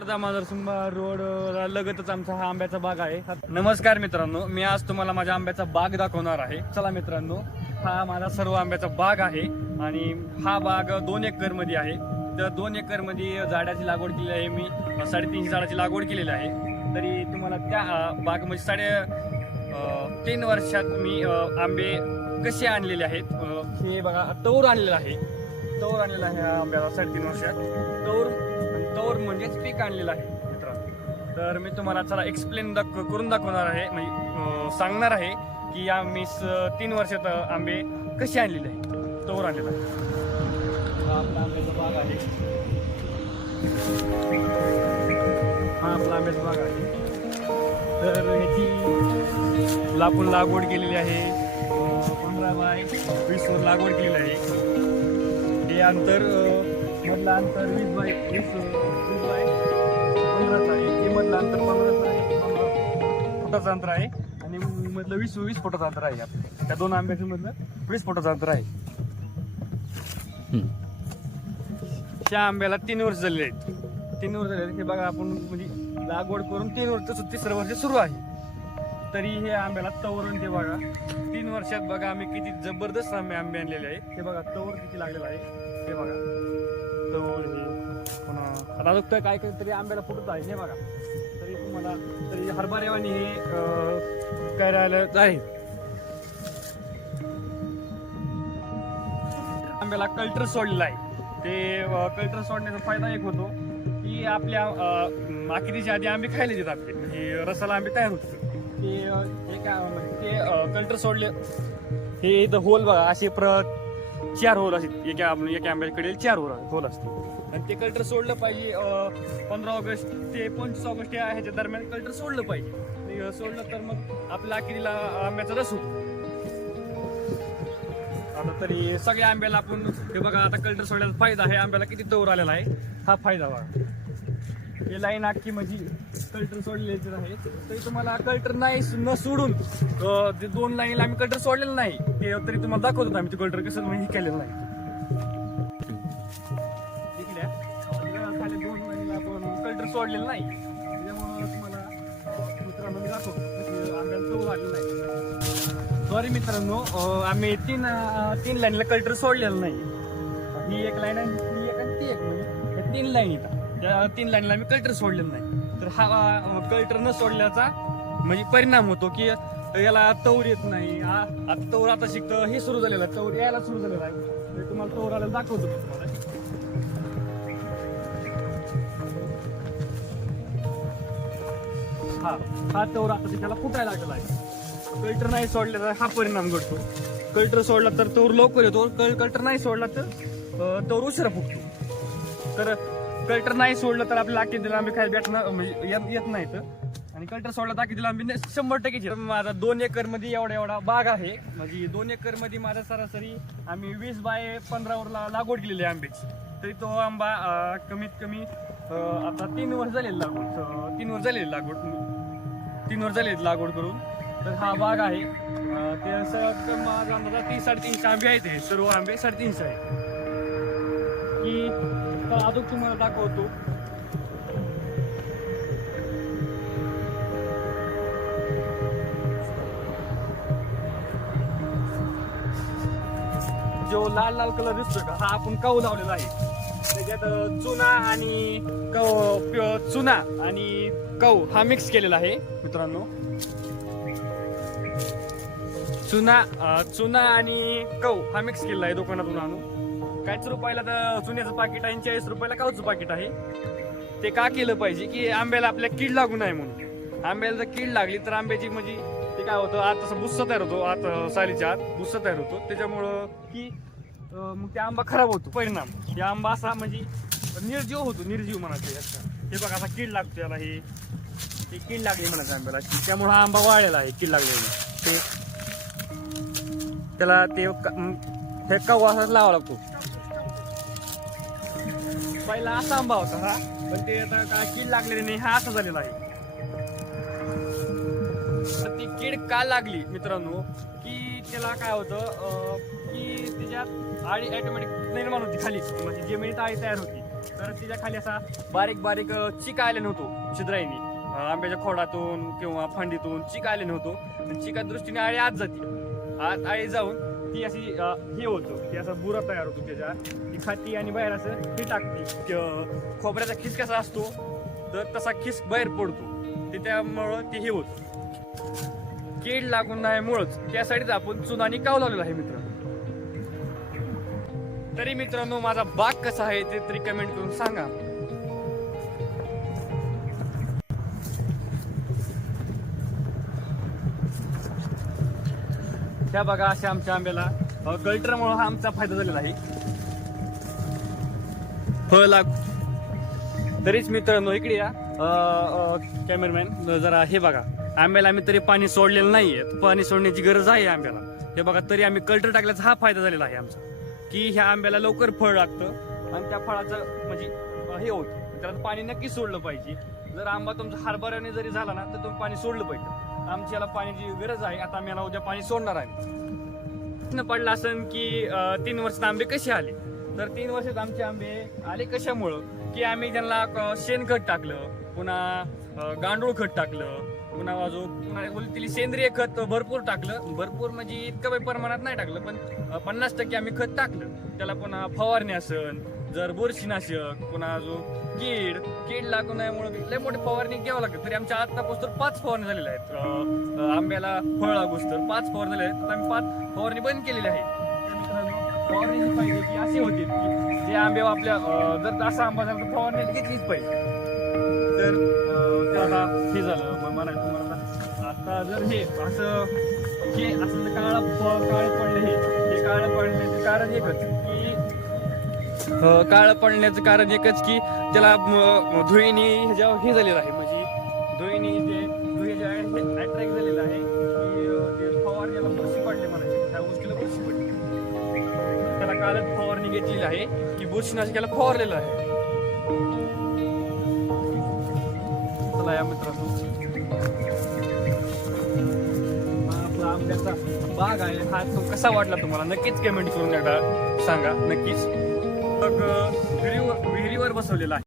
Wardha माधरसुंबा road लगतच आमचा हा आंब्याचा बाग आहे. नमस्कार मित्रांनो मी आज तुम्हाला माझ्या आंब्याचा बाग दाखवणार आहे. चला मित्रांनो हा माझा सर्व आंब्याचा बाग आहे आणि हा बाग दोन एकरमध्ये आहे. तर दोन एकरमध्ये झाडाची लागवड केली आहे मी साडेतीनशे झाडाची लागवड केलेली आहे. तरी तुम्हाला त्या बागमध्ये साडे तीन वर्षात मी आंबे कसे आणलेले आहेत हे बघा तौर आणलेलं आहे. दौर आणलेला आहे हा आंब्याला साडेतीन वर्षात. दौर दौर म्हणजेच पीक आणलेलं आहे मित्रांनो तर मी तुम्हाला चला एक्सप्लेन दाख करून दाखवणार आहे म्हणजे सांगणार आहे की आम्ही स- तीन वर्षात आंबे कसे आणलेले आहे तौर आणलेला आहे. आपला आंब्याचा बाग आहे. हा आपला आंब्याचा भाग आहे. तर ह्याची आपण लागवड केलेली आहे. पंधरा बाय वीस लागवड केलेली आहे. हे अंतर मधलं अंतर वीस बाय वीस वीस बाय पंधराचं आहे. हे मधलं अंतर पंधराचं आहे. फुटाचं अंतर आहे. आणि मधलं वीस वीस फुटाचं अंतर आहे. त्या दोन आंब्याचं मधलं वीस फुटाचं अंतर आहे. त्या आंब्याला तीन वर्ष झालेले आहेत. तीन वर्ष झाले. हे बघा आपण म्हणजे लागवड करून तीन वर्ष तसं तिसरं वर्ष सुरू आहे. तरी हे आंब्याला तवरून ते बघा. तीन वर्षात बघा आम्ही किती जबरदस्त आंबे आंबे आणलेले आहेत हे बघा तवर किती लागलेलं आहे. हे बघा. तवर हे पुन्हा. आता अजून काय काय तरी आंब्याला फुटत आहे. हे बघा. तरी तुम्हाला तरी हरभऱ्यावानी हे करायला आहे. आंब्याला कल्टर सोडलेला आहे. ते कल्टर सोडण्याचा फायदा एक होतो की आपल्या अं, आधी आंबे खायला देतात आपले. म्हणजे रसाला आंबे तयार होतात. ते हे काय म्हणजे ते कल्टर सोडले. हे इथं होल बघा असे प्र चार होल असतात एका एका आंब्याकडे चार होल होल असते आणि ते कल्टर सोडलं पाहिजे पंधरा ऑगस्ट ते पंचवीस ऑगस्ट या ह्याच्या दरम्यान कल्टर सोडलं पाहिजे. ते सोडलं तर मग आपल्या अखेरीला आंब्याचा रस होतो. आता तरी सगळ्या आंब्याला आपण हे बघा आता कल्टर सोडल्याचा फायदा आहे. आंब्याला किती दौर आलेला आहे. हा फायदा बघा. हे लाईन अख्खी माझी कल्टर सोडलेली आहे तरी तुम्हाला कल्टर नाही न सोडून ते दोन लाईनला आम्ही कल्टर सोडलेलं नाही ते तरी तुम्हाला दाखवतो आम्ही ते कल्टर कसं म्हणजे हे केलेलं नाही. खाली दोन लाईनला आपण कल्टर सोडलेलं नाही. त्याच्यामुळं तुम्हाला मित्रांनो दाखवतो. आंब्याला चव नाही. सॉरी मित्रांनो आम्ही तीन तीन लाईनला कल्टर सोडलेलं नाही. ही एक लाईन आणि ती एक आणि ती एक म्हणजे तीन लाईन येतात तीन लाईनला आम्ही कल्टर सोडलेलं नाही. तर हा कल्टर न सोडल्याचा म्हणजे परिणाम होतो की याला तौर येत नाही. आ- आता तौर आता शिकतं हे सुरू झालेलं आहे. तौर यायला सुरू झालेलं आहे. तुम्हाला तौर आलेलं दाखवतो तुम्हाला. हा हा तौर आता त्याला फुटायला लागला आहे. कल्टर नाही सोडला तर हा परिणाम घडतो. कल्टर सोडला तर तौर लवकर येतो. कल्टर नाही सोडला तर तौर उशिरा फुटतो. तर कल्टर नाही सोडलं तर आपल्याला आखी आंबे खायला भेटणार? म्हणजे येत येत नाही तर. आणि कल्टर सोडला तर आखी आंबे शंभर टक्के माझा दोन एकरमध्ये एवढा एवढा बाग आहे. म्हणजे दोन एकरमध्ये माझा सरासरी आम्ही वीस बाय पंधरावर लागवड केलेली आहे आंब्याची. तरी तो आंबा कमीत कमी आता तीन वर्ष झालेली लागवड. तीन वर्ष झालेली लागवड. तीन वर्ष झालेली लागवड करून. तर हा बाग आहे. ते असं माझा अंदाजा तीन साडेतीनशे आंबे आहेत हे. सर्व आंबे साडेतीनशे आहेत. की तर अजून तुम्हाला दाखवतो. जो लाल लाल कलर दिसतोय का हा आपण कऊ लावलेला आहे. त्याच्यात चुना आणि कव चुना आणि कऊ हा मिक्स केलेला आहे. मित्रांनो. चुना चुना आणि कऊ हा मिक्स केलेला आहे दुकानातून आणून काहीच रुपयाला तर चुन्याचं पाकिट आहे चाळीस रुपयाला काऊचं पाकिट आहे? ते का केलं पाहिजे की आंब्याला आपल्या कीड लागू नये म्हणून? आंब्याला जर कीड लागली तर आंब्याची म्हणजे ते काय होतं आत तसं भुस्सा तयार होतो आत सालीच्या आत भुस्सा तयार होतो. त्याच्यामुळं की मग ते आंबा खराब होतो परिणाम. ते आंबा असा म्हणजे निर्जीव होतो निर्जीव म्हणायचं याचा हे बघा असा कीड लागतो याला हे. ते कीड लागली म्हणायचं आंब्याला. त्यामुळं हा आंबा वाळलेला आहे कीड लागलेली ते त्याला ते क- म, हे लावा लागतो. पहिला असा आंबा होता हा पण ते आता काय कीड लागलेली नाही हा असा झालेला आहे. तर ती कीड का लागली मित्रांनो की त्याला काय होतं की त्याच्यात आळी ऑटोमॅटिक निर्माण होती खाली. म्हणजे जमिनीत आळी तयार होती. तर तिच्या खाली असा बारीक बारीक चिक आले नव्हतो छिद्राईनी आंब्याच्या खोडातून किंवा फांडीतून चिक आले नव्हतो. चिका दृष्टीने आळी आत जाते. आत आळी जाऊन ती अशी हे होतो की असा बुरा तयार होतो त्याच्या. ती खाती आणि बाहेर असं हे टाकते. खोबऱ्याचा खिस कसा असतो तर तसा खिस बाहेर पडतो. ते त्यामुळं ते हे होतं. कीड लागून नाही मुळच. त्यासाठीच आपण चुनानी काव लावलेला आहे मित्रांनो. तरी मित्रांनो माझा बाग कसा आहे ते तरी कमेंट करून सांगा. त्या बघा अशा आमच्या आंब्याला. गल्टरमुळे हा आमचा फायदा झालेला आहे. फळ लाग. तरीच मित्रांनो इकडे या. कॅमेरामॅन जरा हे बघा. आंब्याला आम्ही तरी पाणी सोडलेलं नाहीये. पाणी सोडण्याची गरज आहे आंब्याला. हे बघा तरी आम्ही कल्टर टाकल्याचा हा फायदा झालेला आहे आमचा. की ह्या आंब्याला लवकर फळ लागतं आणि त्या फळाचं म्हणजे हे होतं. त्याला पाणी नक्की सोडलं पाहिजे. जर आंबा तुमचा हरभऱ्याने जरी झाला ना तर तुम्ही पाणी सोडलं पाहिजे. आमची याला पाण्याची गरज आहे. आता आम्ही याला उद्या पाणी सोडणार आहे. प्रश्न पडला असेल की तीन वर्षात आंबे कसे आले? तर तीन वर्षात आमचे आंबे आले कशामुळं? की आम्ही त्यांना शेणखत टाकलं पुन्हा गांडूळ खत टाकलं पुन्हा अजून पुन्हा बोलतील सेंद्रिय खत भरपूर टाकलं. भरपूर म्हणजे इतकं काही प्रमाणात नाही टाकलं पण पन्नास टक्के आम्ही खत टाकलं. त्याला पुन्हा फवारणी असन जर बुरशीनाशक पुन्हा अजून कीड कीड लागू नयेमुळे लय मोठी फवारणी घ्यावं लागतं. तरी आमच्या आतापासून पाच फवारणी झालेल्या आहेत. आंब्याला फळ लागूस तर पाच फवारणी झाले आहेत. तर आम्ही पाच फवारणी बंद केलेली आहे. फवारणी पाहिजे फवारणीचे फायदे की असे की जे आंबे आपल्या जर असा आंबा झाला तर फवारणी घेतलीच पाहिजे. तर ते आता हे झालं मग मला तुम्हाला आता- जर हे असं हे असं काळा काळ पडलं हे हे काळं पडण्याचं कारण एकच. काळं पडण्याचं कारण एकच की त्याला म- धुळीनी ह्याच्या हे झालेलं आहे म्हणजे धुळीनी जे धुळी जे आहे हे अट्रॅक्ट झालेलं आहे की ते फवारण्याला बुरशी पडले म्हणायचे त्या गोष्टीला बुरशी पडली. त्याला कालच फवारणी घेतलेली आहे की बुरशीनाशिकाला फवारलेलं आहे. चला या मित्रांनो. आपला आंब्याचा बाग आहे हा तो कसा वाटला तुम्हाला? नक्कीच कमेंट करून एकदा सांगा. नक्कीच. मग विहिरीवर विहिरीवर बसवलेला आहे.